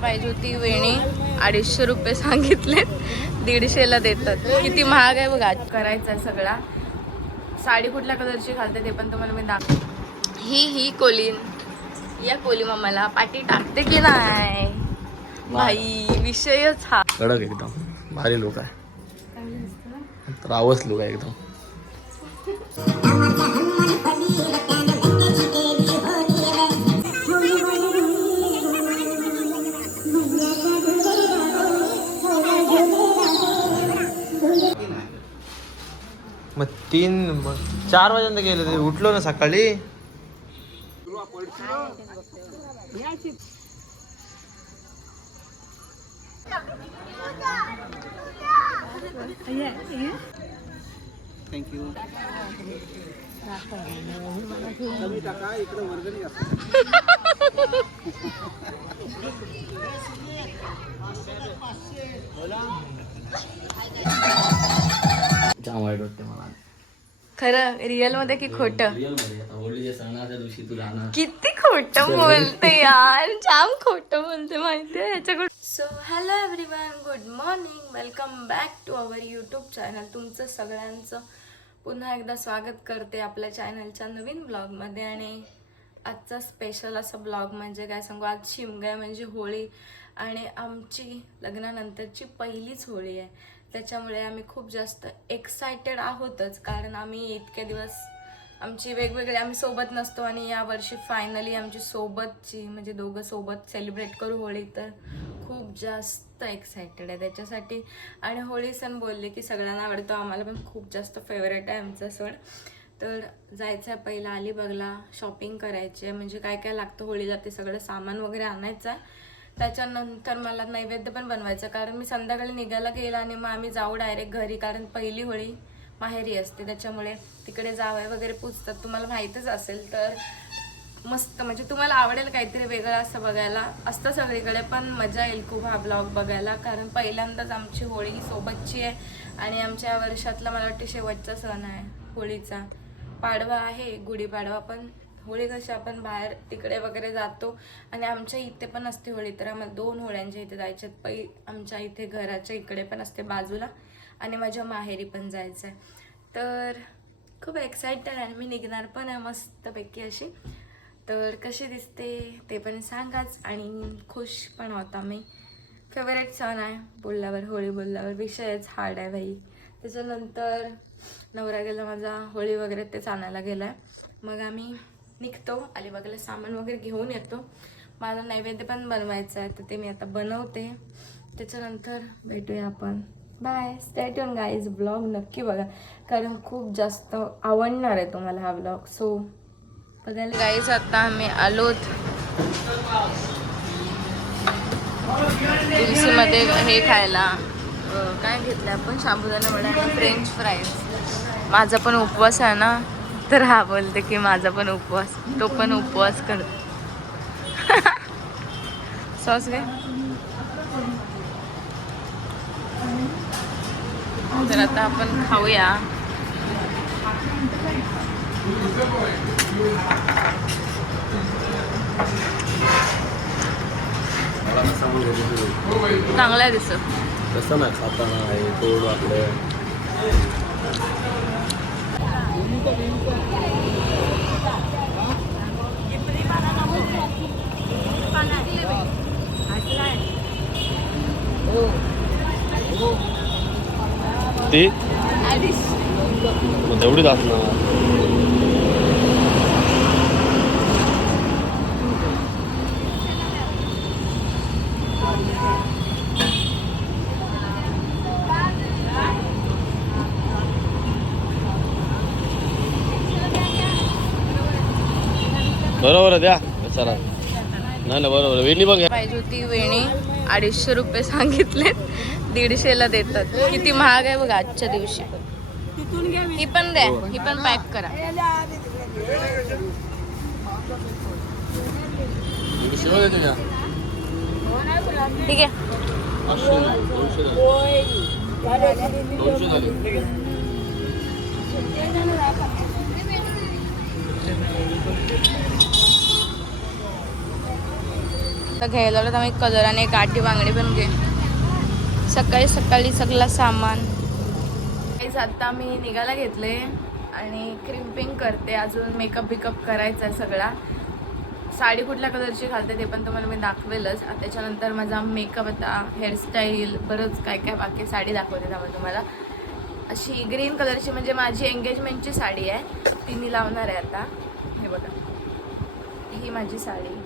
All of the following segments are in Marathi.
पाहिजे होती वेणी अडीचशे रुपये सांगितले दीडशेला देतात. किती महाग आहे बघा. करायचा आहे सगळा. साडी कुठल्या कलरची घालते ते पण तुम्हाला मी दाख ही ही कोलीन. या कोली मामाला पाठी टाकते की नाही? भाई विषयच हा. कडक एकदम. भारी लोक आहे. रावस लोक आहे एकदम. मग तीन मग चार वाजेपर्यंत गेले ते उठलो ना सकाळी? जाम वाईट वाटते मला. खरं रिअलमध्ये की खोट? रिअलमध्ये आता होळीच्या सणाच्या दिवशी तू जाणार. किती खोट बोलते यार. जाम खोट बोलते माहितीये ह्याच्याकडून. So hello everyone good morning welcome back to our YouTube channel तुमचं सगळ्यांचं पुन्हा एकदा स्वागत करते आपल्या चॅनलच्या नवीन ब्लॉगमध्ये आणि आजचा स्पेशल असा ब्लॉग म्हणजे काय सांगू? आज शिमगा म्हणजे होळी. आणि आमची लग्नानंतरची पहिलीच होळी आहे. त्याच्यामुळे आम्ही खूप जास्त एक्सायटेड आहोतच. कारण आम्ही इतके दिवस आमची वेगवेगळे आम्ही सोबत नसतो आणि यावर्षी फायनली आमची सोबतची म्हणजे दोघं सोबत सेलिब्रेट करू होळी तर खूप जास्त एक्सायटेड आहे त्याच्यासाठी. आणि होळी सण बोलले की सगळ्यांना आवडतो आम्हाला पण खूप जास्त फेवरेट आहे आमचा सण. तर जायचं आहे पहिला अलिबागला शॉपिंग करायची आहे म्हणजे काय काय लागतं होळीला ते सगळं सामान वगैरे आणायचं आहे त्याच्यानंतर मला नैवेद्य पण बनवायचं. कारण मी संध्याकाळी निघायला गेला आणि मग आम्ही जाऊ डायरेक्ट घरी. कारण पहिली होळी माहेरी असते. त्याच्यामुळे तिकडे जावं वगैरे पुजतात. तुम्हाला माहीतच असेल तर मस्त. म्हणजे तुम्हाला आवडेल काहीतरी वेगळं असं बघायला. असतं सगळीकडे पण मजा येईल खूप हा ब्लॉग बघायला. कारण पहिल्यांदाच आमची होळी सोबतची आहे. आणि आमच्या वर्षातला मला वाटते शेवटचा सण आहे होळीचा. पाडवा आहे गुढीपाडवा पण. होळी कशी आपण बाहेर तिकडे वगैरे जातो आणि आमच्या इथे पण असते होळी तर आम्हाला दोन होळ्यांच्या इथे जायचे आहेत. पै आमच्या इथे घराच्या इकडे पण असते बाजूला आणि माझ्या माहेरी पण जायचं आहे. तर खूप एक्सायटेड आहे मी निघणार पण आहे मस्तपैकी अशी. तर कशी दिसते ते पण सांगाच आणि खुश पण होता मी. फेवरेट सण आहे बोलल्यावर होळी बोलल्यावर. विषयच हार्ड आहे भाई त्याच्यानंतर नवरा गेला माझा होळी वगैरे तेच आणायला गेला आहे मग आम्ही निघतो अलिबागला सामान वगैरे घेऊन येतो. मला नैवेद्य पण बनवायचं आहे तर ते मी आता बनवते. त्याच्यानंतर भेटूया आपण. बाय स्टॅट्यून गाईज ब्लॉग नक्की बघा. कारण खूप जास्त आवडणार आहे तुम्हाला हा ब्लॉग सो बघायला गाईज आता आम्ही आलोत तुलसीमध्ये हे खायला. काय घेतलं आपण? साबुदाणा वडा फ्रेंच फ्राईज माझा पण उपवास आहे ना. तर हा बोलते की माझा पण उपवास तो पण उपवास करतो सॉस काय तर आता आपण खाऊया. चांगला आहे दिसत. तसं नाही खाताना आहे गोड आपले. ती मग तेवढीच असणार बरोबर द्या. चला. नाही ना बरोबर. वेणी बघ. पाहिजे होती वेणी अडीचशे रुपये सांगितले. दीडशेला देतात. किती महाग आहे बघा आजच्या दिवशी. ही पण द्या. ही पण पॅक करा? ठीक आहे. दोनशे. तर घ्यायला आलो आम्ही कलर आणि गाठी बांगडी पण घे सकाळी सकाळी सगळं सामान. आता मी निघायला घेतले आणि क्रिम्पिंग करते. अजून मेकअप बिकअप करायचा आहे सगळा. साडी कुठल्या कलरची घालते ते पण तुम्हाला मी दाखवेलच. त्याच्यानंतर माझा मेकअप आता हेअरस्टाईल बरंच काय काय बाकी साडी दाखवते त्यामुळे तुम्हाला. अशी ग्रीन कलरची म्हणजे माझी एंगेजमेंटची साडी आहे. ती मी लावणार आहे आता. हे बघा. ही माझी साडी.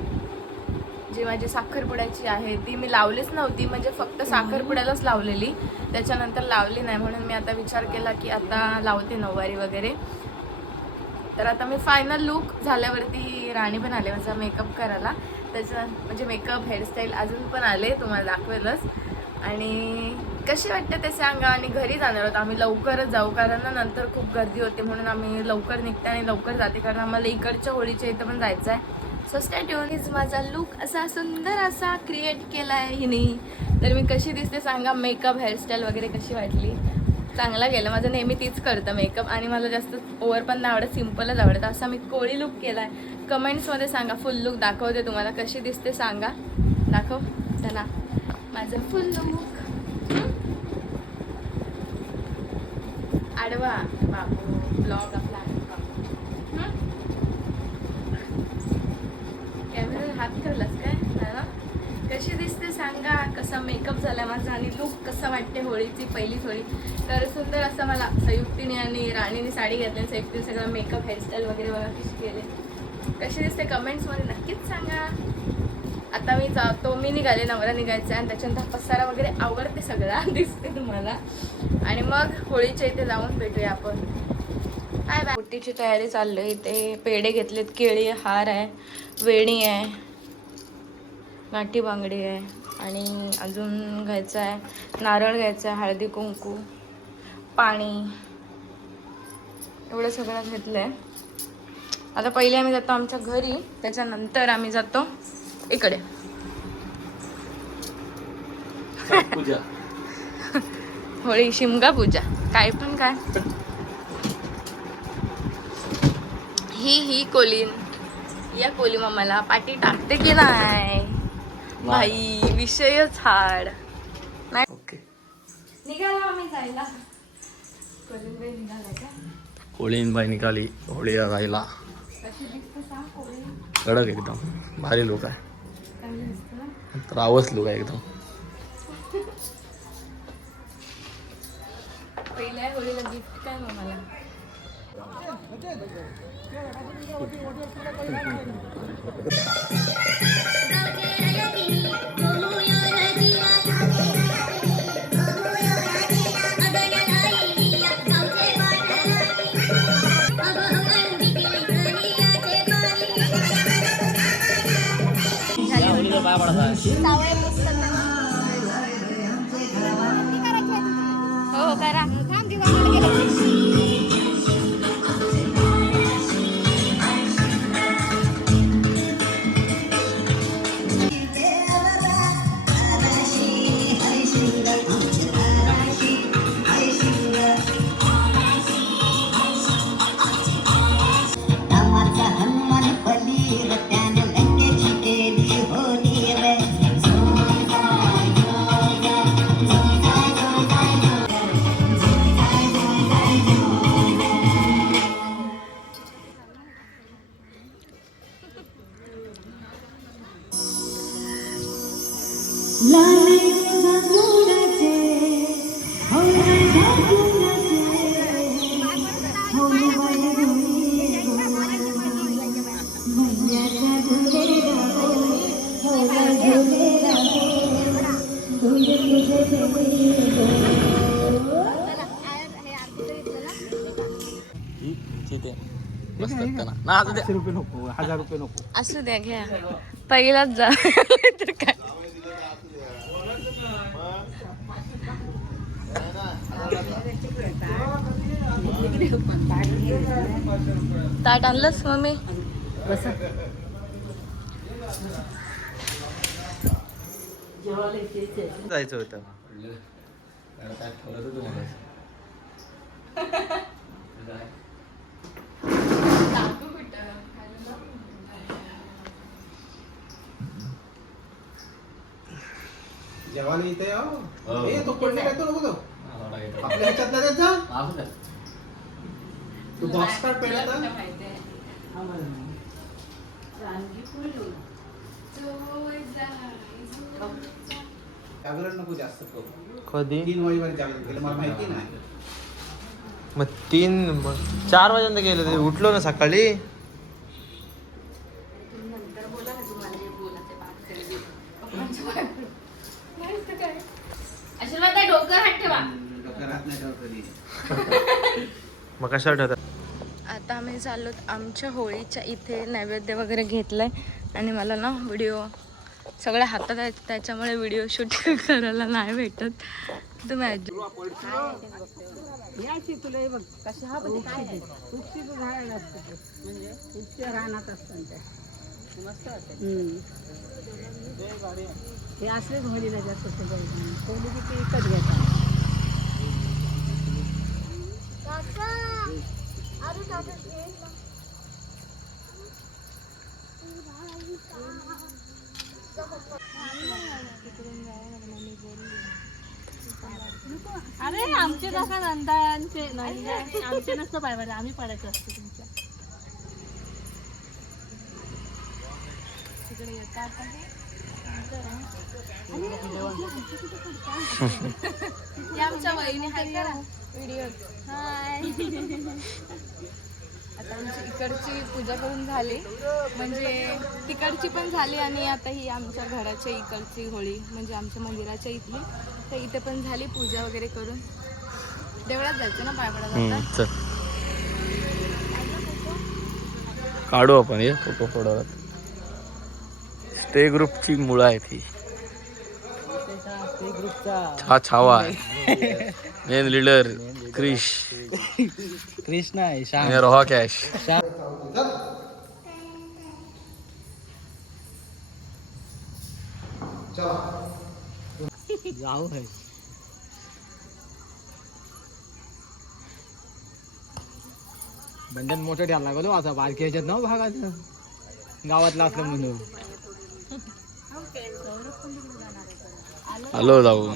जी माझी साखरपुड्याची आहे ती मी लावलीच नव्हती म्हणजे फक्त साखरपुड्यालाच लावलेली. त्याच्यानंतर लावली नाही म्हणून मी आता विचार केला की आता लावते नऊवारी वगैरे. तर आता मी फायनल लुक झाल्यावरती राणी पण आले माझा मेकअप करायला. त्याच्या म्हणजे मेकअप हेअरस्टाईल अजून पण आले तुम्हाला दाखवेलच. आणि कशी वाटते ते सांगा आणि घरी जाणार आहोत आम्ही लवकरच जाऊ कारण ना नंतर खूप गर्दी होते म्हणून आम्ही लवकर निघते आणि लवकर जाते कारण आम्हाला इकडच्या होळीच्या इथं पण जायचं आहे सो स्टॅट्यून इज माझा लुक असा सुंदर असा क्रिएट केला आहे हिने. तर मी कशी दिसते सांगा? मेकअप हेअरस्टाईल वगैरे कशी वाटली? चांगला गेला. माझं नेहमी तीच करतं मेकअप आणि मला जास्त ओवर पण नाही आवडत सिम्पलच आवडतं. असा मी कोळी लुक केला आहे कमेंट्समध्ये सांगा. फुल लुक दाखवते तुम्हाला. कशी दिसते सांगा? दाखव. चला माझं फुल लुक आडवा. बापू. ब्लॉग आपला आडवा. हं? कॅमेरा हात ठेवलास काय? कशी दिसते सांगा. कसा मेकअप झाला माझा आणि लुक कसं वाटते होळीची पहिली होळी? तर सुंदर असं मला संयुक्तीने आणि राणीने साडी घातली संयुक्तीने सगळं मेकअप हेअरस्टाईल वगैरे बघा कशी केले. कशी दिसते कमेंट्समध्ये नक्कीच सांगा. आता मी जातो मी निघाले नवरा निघायचा आणि त्याच्यानंतर पसारा वगैरे आवडते सगळा दिसते तुम्हाला. आणि मग होळीच्या इथे जाऊन भेटूया आपण. काय बाय. बुट्टीची तयारी चालली आहे इथे. पेढे घेतलेत केळी हार आहे वेणी आहे. गाठी बांगडी आहे आणि अजून घ्यायचं आहे नारळ घ्यायचं आहे हळदी कुंकू पाणी. एवढं सगळं घेतलं आहे. आता पहिले आम्ही जातो आमच्या घरी त्याच्यानंतर आम्ही जातो इकडे. पूजा होळी शिमगा पूजा. काय पण काय. ही ही कोलीन. या कोली मामाला पाठी टाकते की नाही? भाई विषयच हाड नाही. ओके निघाला आम्ही जायला. कोलीन बाई निघाला का? होळीन बाई निघाली होळी राहिला कशी दिसते सांग कोली कडक एकदम. भारी लोक आहे. रावस लोक आहे एकदम. पहिल्या होळीला गिफ्ट काय मामाला हो मस्त असतं ना असू द्या घ्या. पहिलाच जा. तर काय? ताट आणलंच मम्मी? जायचं होतं काय ठेवलं तर तुम्हाला जेवायला इथे या. ए, तो पडलेला आहे तो नको तो? आपल्या ह्याच्यातला देत जा. तू बॉक्स कार्ड पहिला जागरण नको जास्त करू. कधी? तीन वाजेपर्यंत जागरण केलं मला माहिती नाही. मग तीन मग चार वाजेपर्यंत गेलो ते उठलो ना सकाळी नंतर बोला ना तुम्हाला जे बोलायचं बात करेल. पप्पांच्या बाहेर. नाही तर काय. आशीर्वाद आहे, डोकं हात ठेवा. मग कशाला ठरवतात आता आम्ही चाललो आमच्या होळीच्या इथे नैवेद्य वगैरे घेतलंय आणि मला ना व्हिडिओ सगळ्या हातात आहेत त्याच्यामुळे व्हिडिओ शूट करायला नाही भेटत. तुम्ही हे असलेच होलीला जास्त कोणी किती विकत घेतात अरे आमचे नका नंदांचे नंदा आमचे नसतं पाय बरं आम्ही पडायचं असतो तुमच्या. तिकडे येतात हे. आमच्या वहिनी हाय करा. व्हिडिओ हाय. आता आमची इकडची पूजा करून झाली. म्हणजे तिकडची पण झाली आणि आता ही आमच्या घराच्या इकडची होळी म्हणजे आमच्या मंदिराच्या इथली. तर इथे पण झाली पूजा वगैरे करून. देवळात जायचं ना पाय पडायला आता. चल. काढू आपण हे फोटो फोटोत स्टे ग्रुपची मुळं आहेत ही. हा छावा. आहे मेन लीडर क्रिश कृष्णा आहे श्याम रोहा कॅश जाऊ आहे बंधन मोठं ठेवायला लागलो आता. बारकी ह्याच्यात ना भागात गावातला असलं म्हणून. हॅलो जाऊ.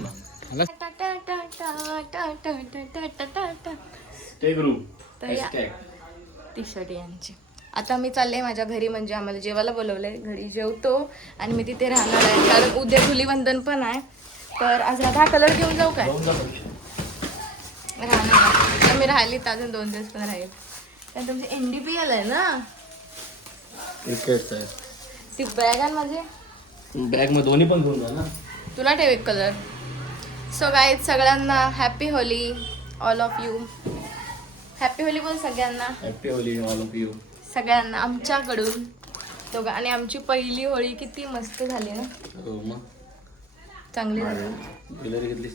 टी शर्ट यांची. आता मी चालले माझ्या घरी म्हणजे आम्हाला जेवायला बोलवलंय. घरी जेवतो आणि मी तिथे राहणार आहे. कारण उद्या धुलीवंदन पण आहे. तर आज राधा कलर घेऊन जाऊ काय? राहणार मी राहिली तर अजून दोन दिवस पण राहील. तर तुमची एन डी पी एल आहे ना? ती बॅग आहे माझी. बॅगमध्ये दोन्ही पण घेऊन जा ना. तुला ठेव एक कलर सो गाईज सगळ्यांना happy Holi all of you happy Holi बोल सगळ्यांना. Happy Holi all of you सगळ्यांना आमच्याकडून. दोघं आणि आमची पहिली होळी किती मस्त झाली ना. हो मग? चांगली झाली. ज्वेलरी घेतलीस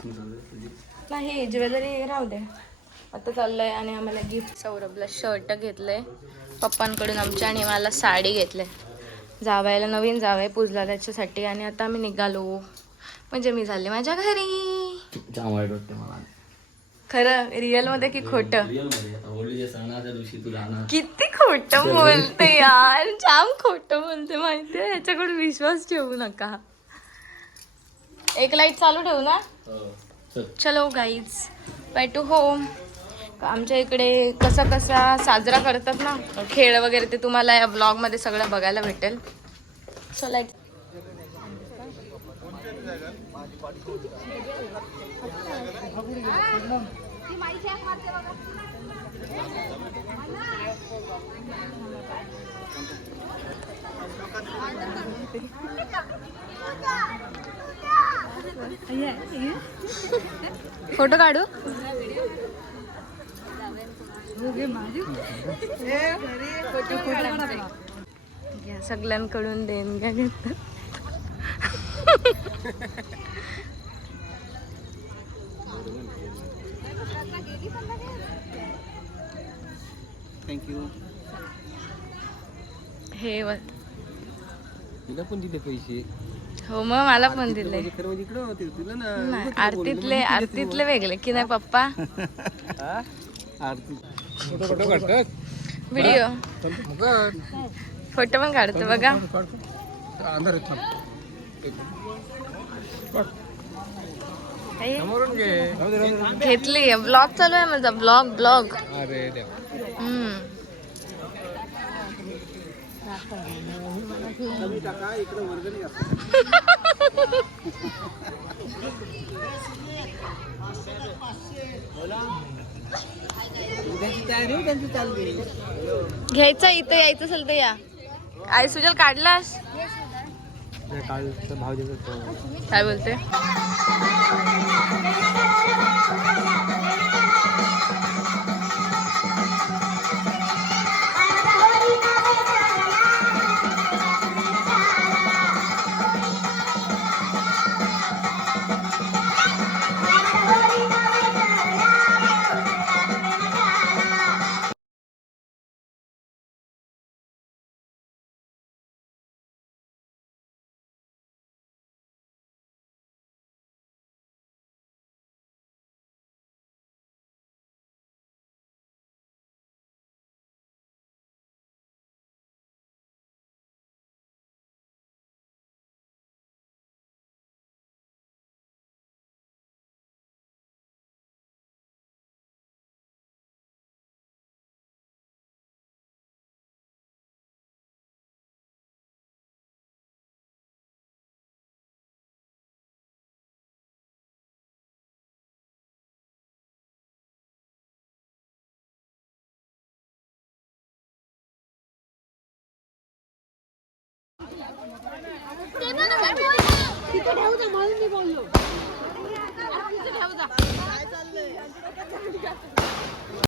नाही ज्वेलरी राहू दे. आता चाललंय आणि आम्हाला गिफ्ट सौरभला शर्ट घेतलंय. पप्पांकडून आमच्या आणि मला साडी घेतलंय. जावायला नवीन जावंय पूजला त्याच्यासाठी आणि आता आम्ही निघालो. म्हणजे मी झाले माझ्या घरी. खरं रिअलमध्ये की खोटं किती खोटं बोलते यार. जाम खोटं बोलते माहितीये याच्याकडे विश्वास ठेवू नका. एक लाइट चालू ठेवू ना? हो चल. चलो गाईज बाय टू होम आमच्या इकडे कसा कसा साजरा करतात ना खेळ वगैरे ते तुम्हाला या ब्लॉगमध्ये सगळं बघायला भेटेल. सो लाईक फोटो काढू? सगळ्यांकडून देणग्या थँक्यू हे तिला पण दिले पैसे. हो मग मला पण दिले. म्हणजे नाही आरतीतले आरतीतले वेगळे की नाही पप्पा? आरती. फोटो फोटो काढतात? व्हिडिओ. फोटो पण काढतो बघा. घे. घेतली ब्लॉग चालू आहे माझा. Blog blog. अरे हम्म. घ्यायचा इथं यायचं असेल तर या. आई सुजल काढलास? भाव काय बोलते? got this.